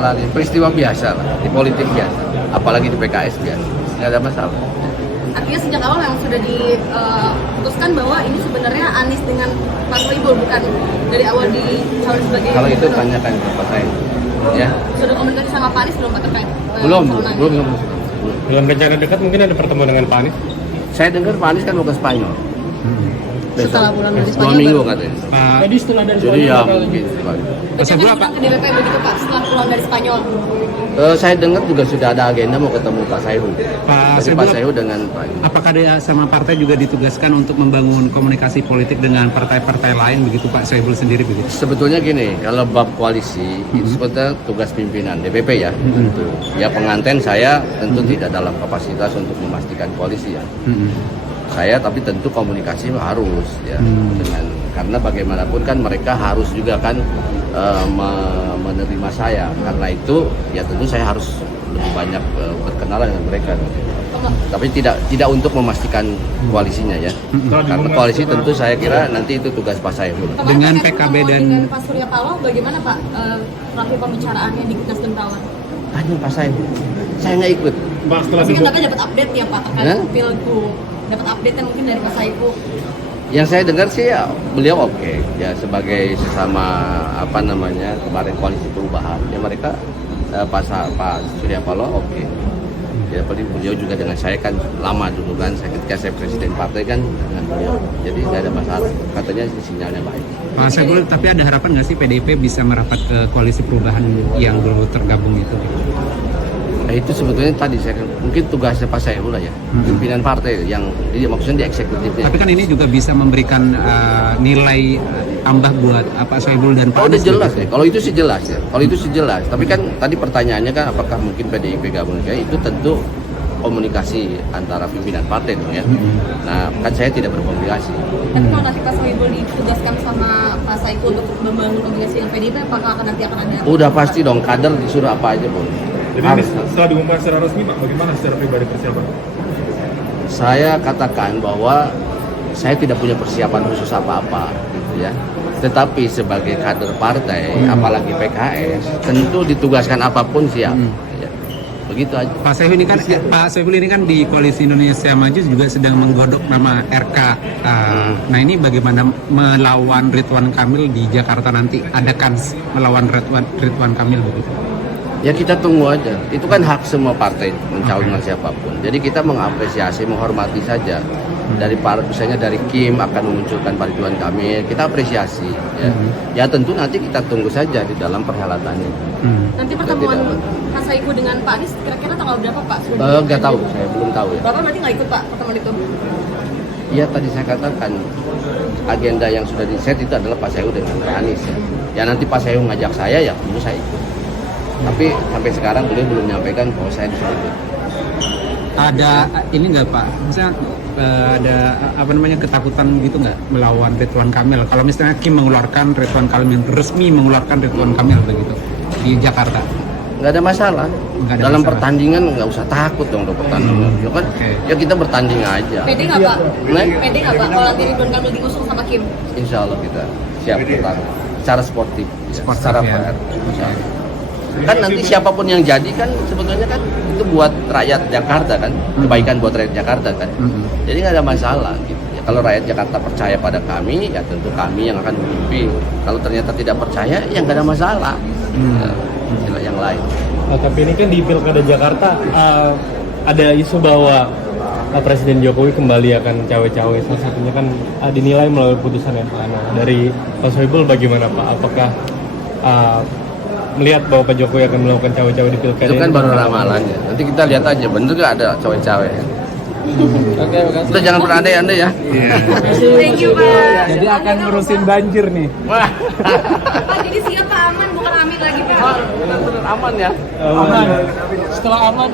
masalah, peristiwa biasa lah, di politik biasa, apalagi di PKS biasa, nggak ada masalah. Artinya sejak awal yang sudah diputuskan bahwa ini sebenarnya Anies dengan Pak Sohibul, bukan dari awal dicalon sebagai. Kalau itu tanyakan ke Pak Said, ya. Sudah komunikasi sama Pak Anies belum Pak terkait? Belum. Dalam rencana dekat mungkin ada pertemuan dengan Pak Anies? Saya dengar Pak Anies kan mau ke Spanyol. Setelah pulang dari 2 Spanyol minggu baru. katanya. Jadi setelah dari Jadi ya Spanyol, mungkin. Berarti Anies pulang ke DPP begitu Pak, setelah pulang dari Spanyol. Saya dengar juga sudah ada agenda mau ketemu Pak Sayhu. Pak Jadi Pak Sayhu dengan Pak. Apakah dia sama partai juga ditugaskan untuk membangun komunikasi politik dengan partai-partai lain begitu Pak Sohibul sendiri begitu? Sebetulnya gini, kalau bab koalisi itu sebetulnya tugas pimpinan DPP ya. Tentu. Ya penganten saya tentu tidak dalam kapasitas untuk memastikan koalisi ya. Saya tapi tentu komunikasi harus ya dengan, karena bagaimanapun kan mereka harus juga kan menerima saya. Karena itu ya tentu saya harus lebih banyak berkenalan dengan mereka. Tapi tidak untuk memastikan koalisinya ya. Karena koalisi tentu saya kira nanti itu tugas Pak Saiful. Dengan Kemarin PKB dan dengan Pak Surya Paloh bagaimana Pak terakhir pembicaraannya di Nasdem Tower? Tanya Pak Saiful, saya nggak ikut. Pak, setelah Tapi katanya dapat update ya Pak terkait Hah? Pilgub. Dapat update kan mungkin dari Pak Saiful. Yang saya dengar sih ya, beliau oke ya sebagai sesama apa namanya kemarin koalisi perubahan ya mereka Pak Surya Paloh oke. Ya beliau juga dengan saya kan lama dulu kan, ketika saya presiden partai kan dengan beliau, jadi nggak ada masalah. Katanya sinyalnya baik. Pak Sohibul, tapi ada harapan nggak sih PDIP bisa merapat ke koalisi perubahan yang dulu tergabung itu? Nah itu sebetulnya tadi saya mungkin tugasnya Pak Saiful lah ya, pimpinan partai yang dia maksudnya di eksekutifnya. Tapi kan ini juga bisa memberikan nilai tambah buat Pak Sohibul dan Pak Oh udah Anies jelas gitu. ya, kalau itu sih jelas ya, kalau itu sih jelas. Tapi kan tadi pertanyaannya kan apakah mungkin PDIP gabung ya, itu tentu komunikasi antara pimpinan partai dong ya. Nah kan saya tidak berkomunikasi. Tapi kalau nanti Pak Sohibul ditugaskan sama Pak Saiful untuk membangun komunikasi dengan PDIP, apakah nanti akan ada? Udah pasti dong, kader disuruh apa aja pun. Jadi ini setelah diumumkan secara resmi Pak, bagaimana secara pribadi persiapan? Saya katakan bahwa saya tidak punya persiapan khusus apa-apa gitu ya. Tetapi sebagai kader partai, apalagi PKS, tentu ditugaskan apapun siap. Ya. Begitu aja. Pak Sohibul ini kan di Koalisi Indonesia Maju juga sedang menggodok nama RK. Nah ini bagaimana melawan Ridwan Kamil di Jakarta nanti? Ada kans melawan Ridwan Kamil begitu? Ya kita tunggu aja. Itu kan hak semua partai mencalonkan siapapun. Jadi kita mengapresiasi, menghormati saja. Misalnya dari Kim akan memunculkan Pak Ridwan Kamil, kita apresiasi. Ya. Ya tentu nanti kita tunggu saja di dalam perhelatannya. Nanti pertemuan Pak Saiful dengan Pak Anies kira-kira tanggal berapa Pak? Nggak tahu, saya belum tahu ya. Bapak berarti nggak ikut Pak pertemuan itu? Iya tadi saya katakan agenda yang sudah di-set itu adalah Pak Sayu dengan Pak Anies ya. Ya nanti Pak Sayu ngajak saya ya tentu saya ikut. Tapi sampai sekarang beliau belum menyampaikan bahwa saya disuruh ikut. Ada ini nggak Pak? Misalnya ada apa namanya ketakutan gitu nggak melawan Ridwan Kamil? Kalau misalnya Kim mengeluarkan Ridwan Kamil, resmi mengeluarkan Ridwan Kamil begitu di Jakarta? Nggak ada masalah. Nggak ada Dalam masalah. pertandingan nggak usah takut dong untuk pertandingan. Ya kan? Ya kita bertanding aja. PD nggak Pak? Nah, PD nggak Pak? Kalau nanti Ridwan Kamil diusung sama Kim? insya Allah kita siap bertanding. Secara sportif, secara ya. fair. Insya Allah. Kan nanti siapapun yang jadi kan sebetulnya kan itu buat rakyat Jakarta kan, kebaikan buat rakyat Jakarta kan. Jadi nggak ada masalah gitu. Ya, kalau rakyat Jakarta percaya pada kami, ya tentu kami yang akan memimpin. Kalau ternyata tidak percaya, ya nggak ada masalah. Ya, yang lain. Tapi ini kan di Pilkada Jakarta ada isu bahwa Presiden Jokowi kembali akan cawe-cawe. Salah satunya kan dinilai melalui putusan MK. Dari Pak Sohibul bagaimana Pak? Apakah melihat bahwa Pak Jokowi akan melakukan cawe-cawe di Pilkada? Itu kan baru ramalannya. Nanti kita lihat aja, bener nggak ada cawe-cawe. Oke, makasih. Udah jangan berandai-andai ya. Thank you Pak. Jadi akan ngurusin banjir nih. Wah, Pak jadi siap Pak aman bukan amin lagi Pak. bener-bener aman ya. Aman. Setelah aman